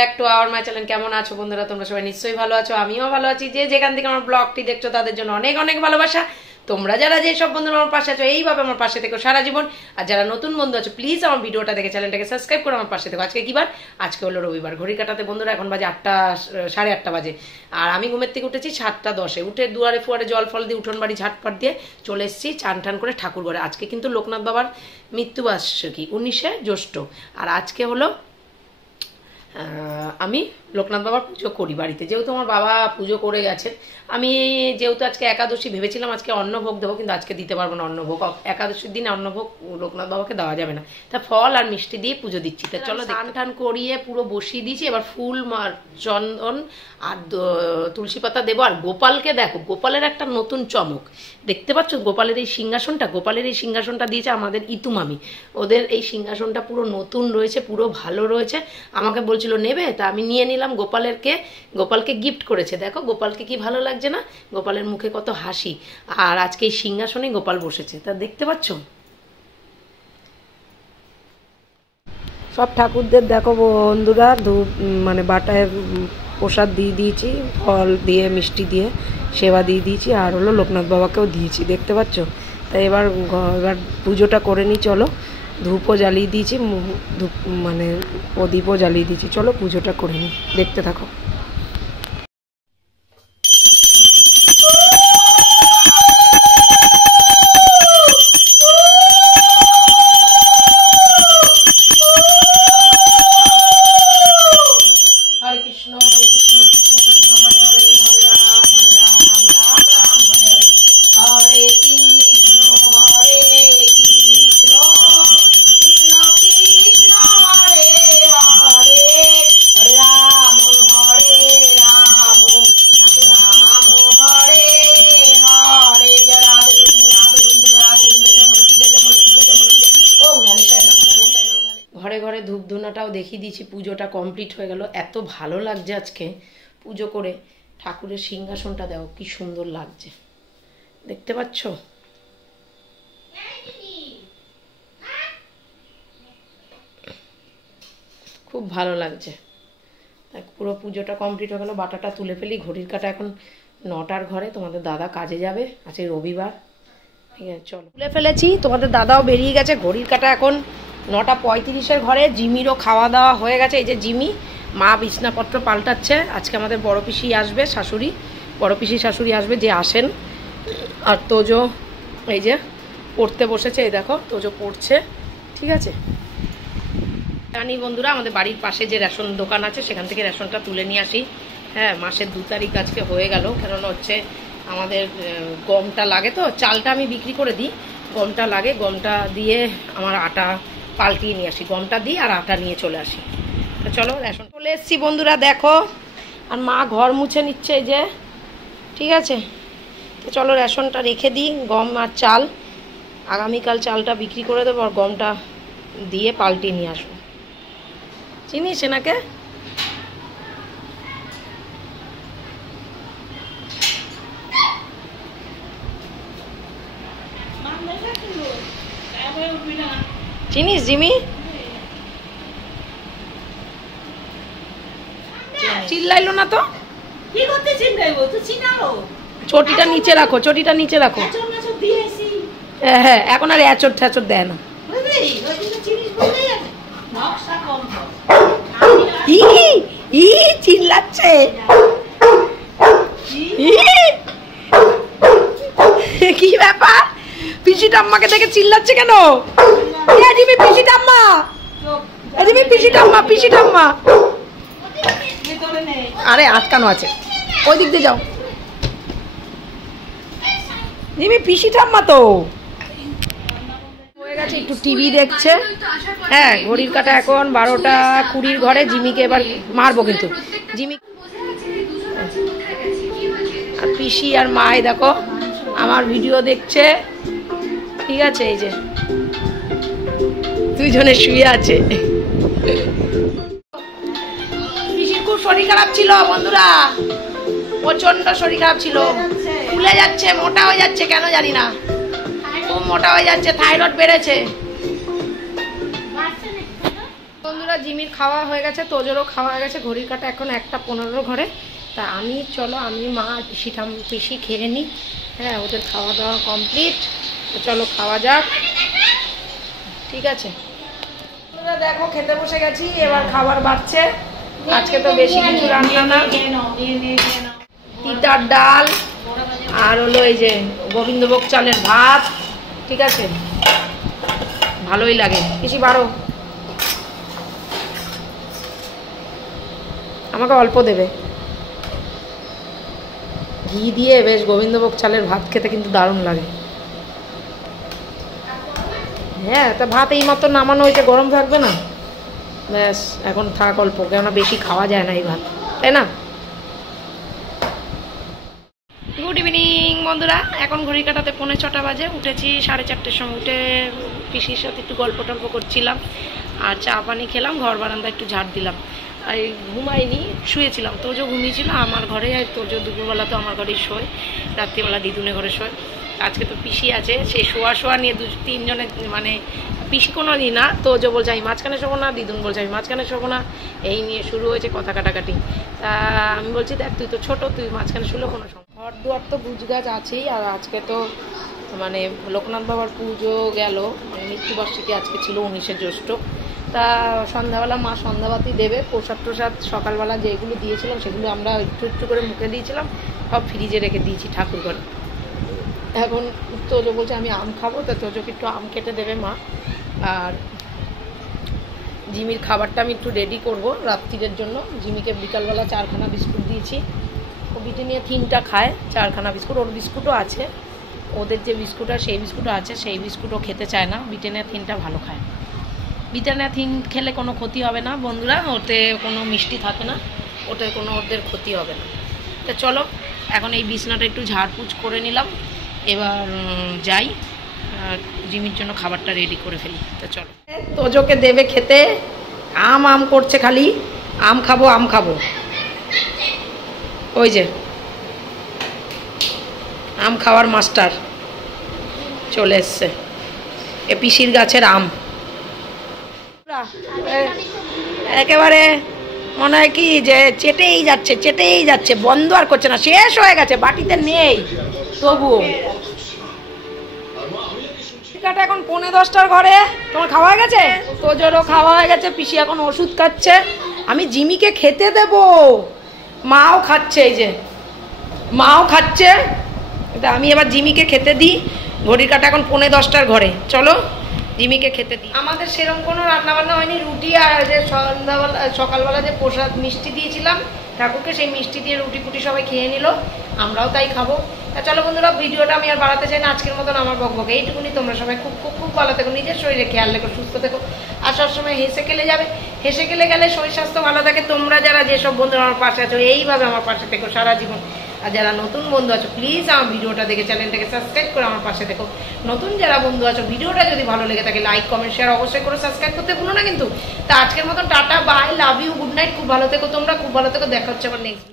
Back to our my channel. কেমন আছো বন্ধুরা? তোমরা সবাই নিশ্চয়ই ভালো আছো, আমিও ভালো আছি। যে যেখান থেকে আমার ব্লগটি দেখছো তাদের জন্য অনেক অনেক ভালোবাসা। তোমরা যারা যেসব বন্ধুরা আমার পাশে আছো এইভাবে আমার পাশে থেকো সারা জীবন। আর যারা নতুন বন্ধু আছো প্লিজ আমার ভিডিওটা দেখে চ্যানেলটাকে সাবস্ক্রাইব করে আমার পাশে থেকো। আজকে কি বার? আজকে হলো রবিবার। ঘড়ি কাটাতে বন্ধুরা এখন বাজে 8টা, 8:30 বাজে। আর আমি ঘুমের থেকে উঠেছি 7টা 10-এ। উঠে দুয়ারে ফুয়ারে জল ফল দিয়ে উঠোন বাড়ি ঝাটপাট দিয়ে চলে এসেছি চান টান করে ঠাকুর ঘরে। আজকে কিন্তু লোকনাথ বাবার মৃত্যুবার্ষিকী 19শে জ্যৈষ্ঠ। আর আজকে হলো আমি লোকনাথ বাবার পুজো করি বাড়িতে, যেহেতু আমার বাবা পুজো করে গেছেন। আমি যেহেতু আজকে একাদশী ভেবেছিলাম আজকে অন্নভোগ দেবো, কিন্তু আজকে দিতে পারবো না অন্নভোগ। একাদশীর দিনে অন্নভোগ লোকনাথ বাবাকে দেওয়া যাবে না, তা ফল আর মিষ্টি দিয়ে পুজো দিচ্ছি। তা চলো স্নান টান করিয়ে পুরো বসিয়ে দিয়েছি। এবার ফুল চন্দন আর তুলসী পাতা দেবো। আর গোপালকে দেখো, গোপালের একটা নতুন চমক দেখতে পাচ্ছ। গোপালের এই সিংহাসনটা দিয়েছে আমাদের ইতু মামি। ওদের এই সিংহাসনটা পুরো নতুন রয়েছে, পুরো ভালো রয়েছে। আমাকে বলছিল নেবে, তা আমি নিয়ে নিলাম। গোপালকে গিফট করেছে। দেখো গোপালকে কি ভালো লাগছে না? গোপালের মুখে কত হাসি। আর আজকে এই সিংহাসনে গোপাল বসেছে, তা দেখতে পাচ্ছ। সব ঠাকুরদের দেখো বন্ধুরা ধূপ বাটায় প্রসাদ দিয়ে দিয়েছি, ফল দিয়ে মিষ্টি দিয়ে সেবা দিয়ে দিয়েছি। আর হলো লোকনাথ বাবাকেও দিয়েছি, দেখতে পাচ্ছ। তাই এবার পুজোটা করে নিই। চলো, ধূপও জ্বালিয়ে দিয়েছি, ধূপ প্রদীপও জ্বালিয়ে দিয়েছি। চলো পুজোটা করে নিই, দেখতে থাকো। ঘরে ঘরে ধূপ ধুনাটাও দেখিয়ে দিয়েছি। পুজোটা কমপ্লিট হয়ে গেল। এত ভালো লাগছে আজকে পুজো করে। ঠাকুরের সিংহাসনটা দেখো কি সুন্দর লাগছে, দেখতে পাচ্ছ। খুব ভালো লাগছে। পুরো পুজোটা কমপ্লিট হয়ে গেল। বাটাটা তুলে ফেলি। ঘড়ির কাটা এখন 9টার ঘরে। তোমাদের দাদা কাজে যাবে, আজকে রবিবার। ঠিক আছে চলো, তুলে ফেলেছি। তোমাদের দাদাও বেরিয়ে গেছে। ঘড়ির কাটা এখন 9:35 ঘরে। জিমিরও খাওয়া দাওয়া হয়ে গেছে। এই যে জিমি, মা বিছনাপত্র পাল্টাচ্ছে। আজকে আমাদের বড় পিসি আসবে, বড় পিসি শাশুড়ি আসবে, যে আসেন। আর তোজো এই যে পড়তে বসেছে, এই দেখো তোজো পড়ছে। ঠিক আছে, জানি বন্ধুরা আমাদের বাড়ির পাশে যে রেশন দোকান আছে সেখান থেকে রেশনটা তুলে নিয়ে আসি। হ্যাঁ, মাসের 2 তারিখ আজকে হয়ে গেল। কেননা হচ্ছে আমাদের গমটা লাগে, তো চালটা আমি বিক্রি করে দিই, গমটা লাগে। গমটা দিয়ে আমার আটা পাল্টিয়ে নিয়ে আসি। গমটা দিই আর আটা নিয়ে চলে আসি। তো চলো রেশন চলে এসছি বন্ধুরা, দেখো। আর মা ঘর মুছে নিচ্ছে, এই যে। ঠিক আছে, তো চলো রেশনটা রেখে দিই। গম আর চাল আগামীকাল চালটা বিক্রি করে দেবো, আর গমটা দিয়ে পাল্টিয়ে নিয়ে আসবো। চিনিস এনাকে? চিনিস জিমি? চিল্লাইলো না তো? কি করতে চিল্লাইবো? তো চিনালো। চটিটা নিচে রাখো, চটিটা নিচে রাখো। হ্যাঁ হ্যাঁ, এখন আর এচড় ঠেচড় দেয় না। চিল্লাচ্ছে কি ব্যাপার? পিসি ঠাম্মাকে দেখে চিল্লাচ্ছে কেন? পিসি ঠাম্মা, পিসি ঠাম্মা। আরে আটকানো আছে, ওই দিক দিয়ে যাও। জিমি পিসি ঠাম্মা তো হয়ে গেছে, একটু টিভি দেখছে। হ্যাঁ, ঘড়ির কাটা এখন 12:20 ঘরে। জিমিকে এবার মারবো কিন্তু। জিমি আর পিসি আর মাই দেখো আমার ভিডিও দেখছে। ঠিক আছে, এই যে দুইজনে শুয়ে আছে। পিসির খুব শরীর খারাপ ছিল বন্ধুরা, প্রচন্ড শরীর খারাপ ছিল। ফুলে যাচ্ছে, মোটা হয়ে যাচ্ছে, কেন জানি না, খুব মোটা হয়ে যাচ্ছে, থাইরয়েড বেড়েছে। বন্ধুরা জিমির খাওয়া হয়ে গেছে, তোজোরও খাওয়া হয়ে গেছে, ঘড়ির কাটা এখন 1:15 ঘরে। তা চলো আমি মা পিসি খেয়ে নিই। হ্যাঁ, ওদের খাওয়া দাওয়া কমপ্লিট, চলো খাওয়া যাক। ঠিক আছে দেখো খেতে বসে গেছি, এবার খাবার বাড়ছে। আজকে তো বেশি কিছু রান্না না, তিতার ডাল আর হলো এই যে গোবিন্দভোগ চালের ভাত। ঠিক আছে, ভালোই লাগে। বেশি বাড়ো, আমাকে অল্প দেবে। ঘি দিয়ে বেশ গোবিন্দভোগ চালের ভাত খেতে কিন্তু দারুণ লাগে। হ্যাঁ, তা ভাত এইমাত্র নামানো হয়েছে, গরম থাকবে না? ব্যাস এখন থাক অল্প, কেননা বেশি খাওয়া যায় না এই ভাত, তাই না? গুড ইভিনিং বন্ধুরা, এখন ঘড়ি কাটাতে 5:45 বাজে। উঠেছি 4:30টার সময়, উঠে পিসির সাথে একটু গল্প টল্প করছিলাম আর চা পানি খেলাম, ঘর বারান্দা একটু ঝাড় দিলাম। আর ঘুমাইনি, শুয়েছিলাম। তোজো ঘুমিয়েছিল আমার ঘরে, আর তোজো দুপুরবেলা তো আমার ঘরেই শোয়, রাত্রিবেলা দিদুনের ঘরে শোয়। আজকে তো পিসি আছে, সেই শোয়া নিয়ে 2-3 জনের, মানে পিসি কোনো দিন না, তোজো বলছে আমি মাঝখানে শোবো না, দিদুন বলছে আমি মাঝখানে শোবো না, এই নিয়ে শুরু হয়েছে কথা কাটাকাটি। তা আমি বলছি দেখ তুই তো ছোটো, তুই মাঝখানে শুলে কোনো সময়। ঘর দুয়ার তো গুজগাছ আছেই, আর আজকে তো মানে লোকনাথ বাবার পুজো গেল, মানে মৃত্যুবার্ষিকী আজকে ছিল 19শে জ্যৈষ্ঠ। তা সন্ধ্যাবেলা মা সন্ধ্যাবাতি দেবে, প্রসাদ টোসাদ সকালবেলা যেগুলো দিয়েছিলাম সেগুলো আমরা একটু একটু করে মুখে দিয়েছিলাম, সব ফ্রিজে রেখে দিয়েছি ঠাকুর ঘরে। এখন তোজো বলছে আমি আম খাবো, তো তোজোকে একটু আম কেটে দেবে মা। আর জিমির খাবারটা আমি একটু রেডি করব রাত্রিরের জন্য। জিমিকে বিকালবেলা 4খানা বিস্কুট দিয়েছি, ও বিটে নিয়ে 3টা খায়, 4খানা বিস্কুট। ওর বিস্কুটও আছে, ওদের যে বিস্কুট আর সেই বিস্কুটও আছে, সেই বিস্কুটও খেতে চায় না। ব্রিটেনিয়া 3টা ভালো খায়। ব্রিটেনিয়া 3 খেলে কোনো ক্ষতি হবে না বন্ধুরা, ওতে কোনো মিষ্টি থাকে না, ওতে কোনো ওদের ক্ষতি হবে না। তো চলো এখন এই বিছনাটা একটু ঝাড়পুছ করে নিলাম, এবার যাই আর জিমির জন্য খাবারটা রেডি করে ফেলি। তো চলো, তোজোকে দেবে খেতে, আম করছে খালি, আম খাবো। ওই যে আম খাওয়ার মাস্টার চলে এসছে, এ পিসির গাছের আম। একেবারে মনে হয় কি যে চেটেই যাচ্ছে, বন্ধ আর করছে না, শেষ হয়ে গেছে, বাটিতে নেই তবুও। এখন 10:45 ঘরে। তোমার খাওয়া হয়ে গেছে? তোজোরও খাওয়া হয়ে গেছে, পিসি এখন ওষুধ খাচ্ছে, আমি জিমিকে খেতে দেব, মাও খাচ্ছে, এই যে মাও খাচ্ছে। আমি এবার জিমিকে খেতে দিই, ঘড়ির কাটা এখন 10:45 ঘরে। চলো জিমিকে খেতে দিই। আমাদের সেরকম কোনো রান্নাবান্না হয়নি, রুটি আর যে সন্ধ্যাবেলা সকালবেলা যে প্রসাদ মিষ্টি দিয়েছিলাম ঠাকুরকে, সেই মিষ্টি দিয়ে রুটি ফুটি সবাই খেয়ে নিল, আমরাও তাই খাবো। তা চলো বন্ধুরা, ভিডিওটা আমি আর বাড়াতে চাই না, আজকের মতন আমার বকবকে এইটুকুনি। তোমরা সবাই খুব খুব খুব ভালো থেকো, নিজের শরীরে খেয়াল রেখো, সুস্থ থেকো, আর সবসময় হেসে খেলে যাবে। হেসে খেলে গেলে শরীর স্বাস্থ্য ভালো থাকে। তোমরা যারা যেসব বন্ধুরা আমার পাশে আছো এইভাবে আমার পাশে থেকো সারা জীবন। আর যারা নতুন বন্ধু আছো প্লিজ আমার ভিডিওটা দেখে চ্যানেলটাকে সাবস্ক্রাইব করে আমার পাশে থেকো। নতুন যারা বন্ধু আছো ভিডিওটা যদি ভালো লেগে থাকে লাইক কমেন্ট শেয়ার অবশ্যই করে সাবস্ক্রাইব করতে ভুলো না কিন্তু। তা আজকের মতন tata, bye, love you, good night. খুব ভালো থেকো তোমরা, খুব ভালো থেকো, দেখা হচ্ছে আবার নেক্সট।